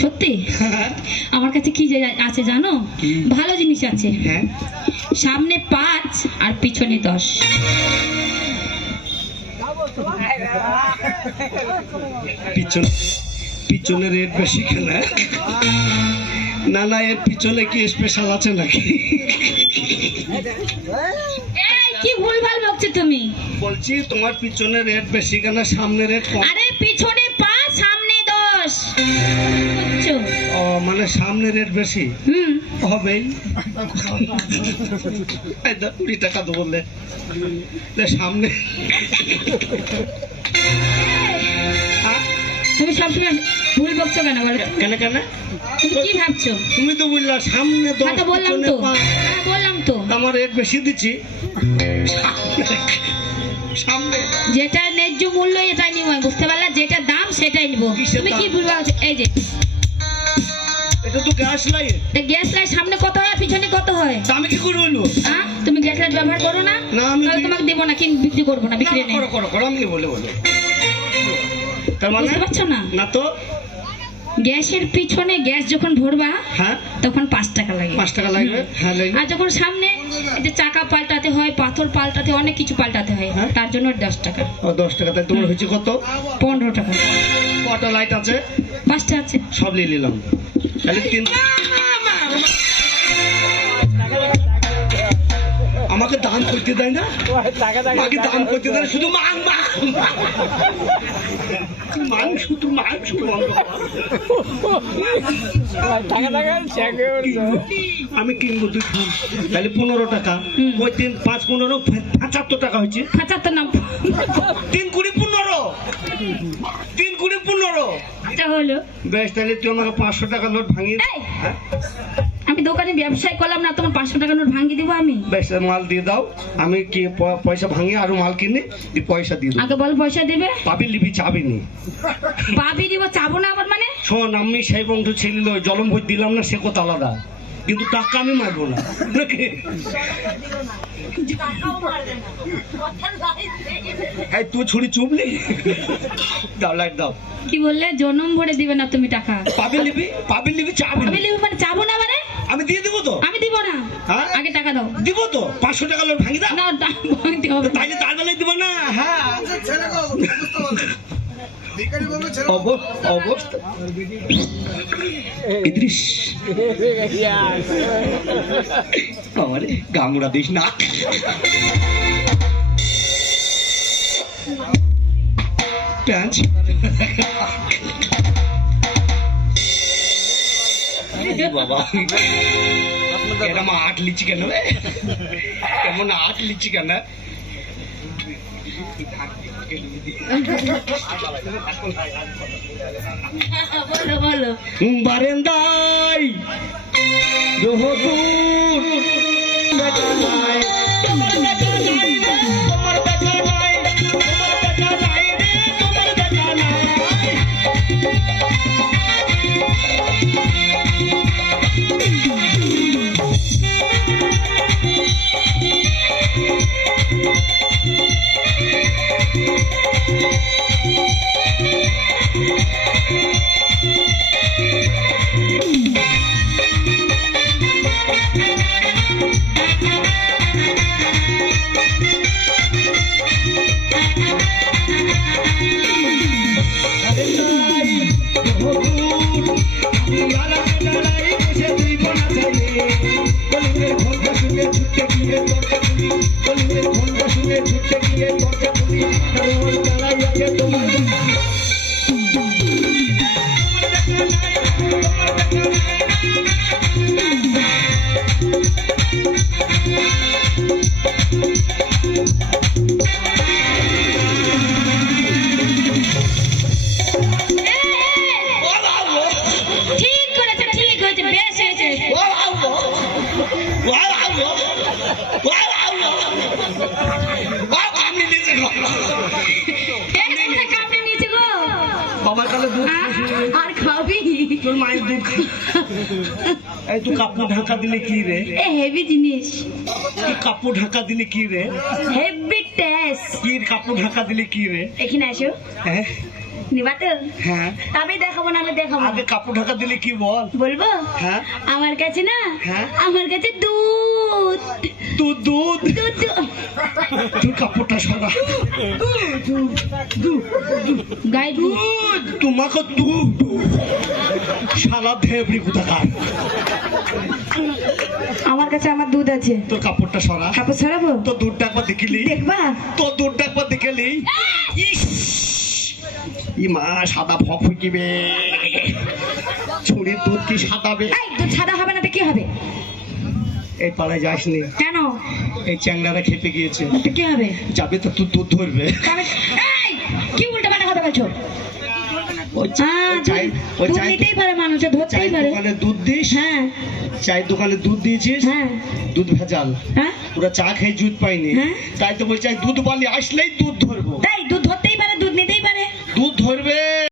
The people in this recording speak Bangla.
সত্যি আমার কাছে কি আছে জানো? ভালো জিনিস আছে। সামনে 5 আর পিছনে 10। পিছনে রেট বেশি কেন? না না, এর পিছনে কি স্পেশাল আছে নাকি? কি ভুলভাল বকছো তুমি? বলছি তোমার পিছনে রেট বেশি কেন, সামনে রেট কম? আরে পিছনে 5 সামনে 10। ও মানে সামনে রেট বেশি হবেই। 20 টাকা তো বললে সামনে। তুমি সবসময় ভুল বকছো কেন বলো? কেন কেন? তুমি কি ভাবছো? তুমি তো বললা সামনে 10। বললাম তো, বললাম তো আমার রেট বেশি দিচ্ছি। সামনে যেটা ন্যায্য মূল্য এটাই নিব, বুঝতে পারলা? যেটা দাম সেটাই নিব। তুমি কি ভুল ভাবছো? এই যে এটা তো গ্যাস লাইট। গ্যাস লাইট সামনে কত হয় পিছনে কত হয়? আমি কি করে হইলো? তুমি গ্যাস লাইট ব্যবহার করো না? না আমি তোমাকে দেব না, কিন্তু বিক্রি করব না, বিক্রি নেই। করো আমি বলে তার মানে বুঝতে পারছো না? না তো গ্যাসের পিছনে গ্যাস যখন ভরবা তখন 5 টাকা লাগে। 5 টাকা লাগবে। আর যখন সামনে এটা চাকা পাল্টাতে হয়, পাথর পাল্টাতে হয়, অনেক কিছু পাল্টাতে হয়, তার জন্য 10 টাকা। 10 টাকা। তাই তোমার হয়েছে কত? 15 টাকা। কটা লাইট আছে? 5টা আছে। সব নিয়ে নিলাম। তাহলে 3। আমাকে দান করতে দেয় না? আমাকে দান করতে দেয় শুধু শুধু আমি কিনবো 2 খান। তাহলে 15 টাকা। ওই 3 5 15 75 টাকা হয়েছে। 75 না, 3 20 15। 3 20 15 এটা হলো বেশ। তাহলে তুই আমাকে 500 টাকা নোট ভাঙিয়ে। আমি দোকানে ব্যবসায় করলাম না, তোমার 500 টাকা নোট ভাঙিয়ে দিব আমি? বেশ, মাল দিয়ে দাও। আমি কি পয়সা ভাঙিয়ে আরো মাল কিনে পয়সা দিয়ে দেবো। আগে বল পয়সা দেবে। পাবি লিবি চাবি নি? পাবি দিব, চাবো না আবার মানে? শোন, আমি সেই বন্ধু ছিল জলম ভোজ দিলাম না, সে কথা আলাদা, কিন্তু টাকা আমি মারবো না। তুই ছুরি চুবলি? দাও লাইট দাও। কি বললে? জনম ভরে দিবে না তুমি টাকা? পাবি লিবি চাবি মানে চাবো না মানে? আমি দিয়ে দেবো তো। আমি দিব না। আগে টাকা দাও। দিব তো। 500 টাকা লোক ভাঙি দাও না, ভাঙতে হবে। তাইলে তার বেলায় দিব না। অবস্থা ইদ্রিস আমারে গামুড়া দিস না। বাবা এরকম 8 লিচি কেন? কেমন 8 লিচি কেন? বলো বলো। বারেন্দায় ছুটে গিয়ে এই কোথায় কামড়ে নিয়েছে গো? বাবা তাহলে দুধ আর খাবি? তোর মায়ের দুধ এই তুই কাপড় ঢাকা দিলে কি রে? এ হেভি জিনিস, তুই কাপড় ঢাকা দিলে কি রে? Heavy taste. কি কাপড় ঢাকা দিলে কি রে? এখানে আসো, হ্যাঁ নিবা তো? হ্যাঁ আমি দেখাবো না, আমি দেখাবো না। আগে কাপড় ঢাকা দিলে কি বল? বলবো? হ্যাঁ আমার কাছে না, হ্যাঁ আমার কাছে দুধ তুই দুধ দুধ তুই কাপড়টা সরা গায়ে দুধ। তোমাকে দুধ শালা ধেবড়ি কোথাকার। আমার কাছে আমার দুধ আছে। তোর কাপড়টা সরা, কাপড় ছড়াবো? তোর দুধটা একবার দেখিলি, দেখবা? তোর দুধটা একবার দেখেলি, ই মা সাদা ফক ফুকিবে, ছুরির দুধ কি সাদাবে? এই দুধ সাদা হবে না তো কি হবে? এই পাড়ায় যাসনি কেন? এই চ্যাংড়ারা খেপে গিয়েছে, তো কি হবে? যাবে তো তুই দুধ ধরবে। এই কি উল্টো পাল্টা কথা বলছো? ওই হ্যাঁ, চাই ওই দুধ চাই নিতেই পারে মানুষ, ধরতেই চায়ের পারে। দোকানে দুধ দিস, হ্যাঁ চায়ের দোকানে দুধ দিয়েছিস, হ্যাঁ দুধ ভেজাল, হ্যাঁ, পুরো চা খেয়ে দুধ পাইনি, হ্যাঁ। তাই তো বলছি দুধ বালি আসলেই দুধ ধরবো। তাই দুধ ধরতেই পারে, দুধ নিতেই পারে। দুধ ধরবে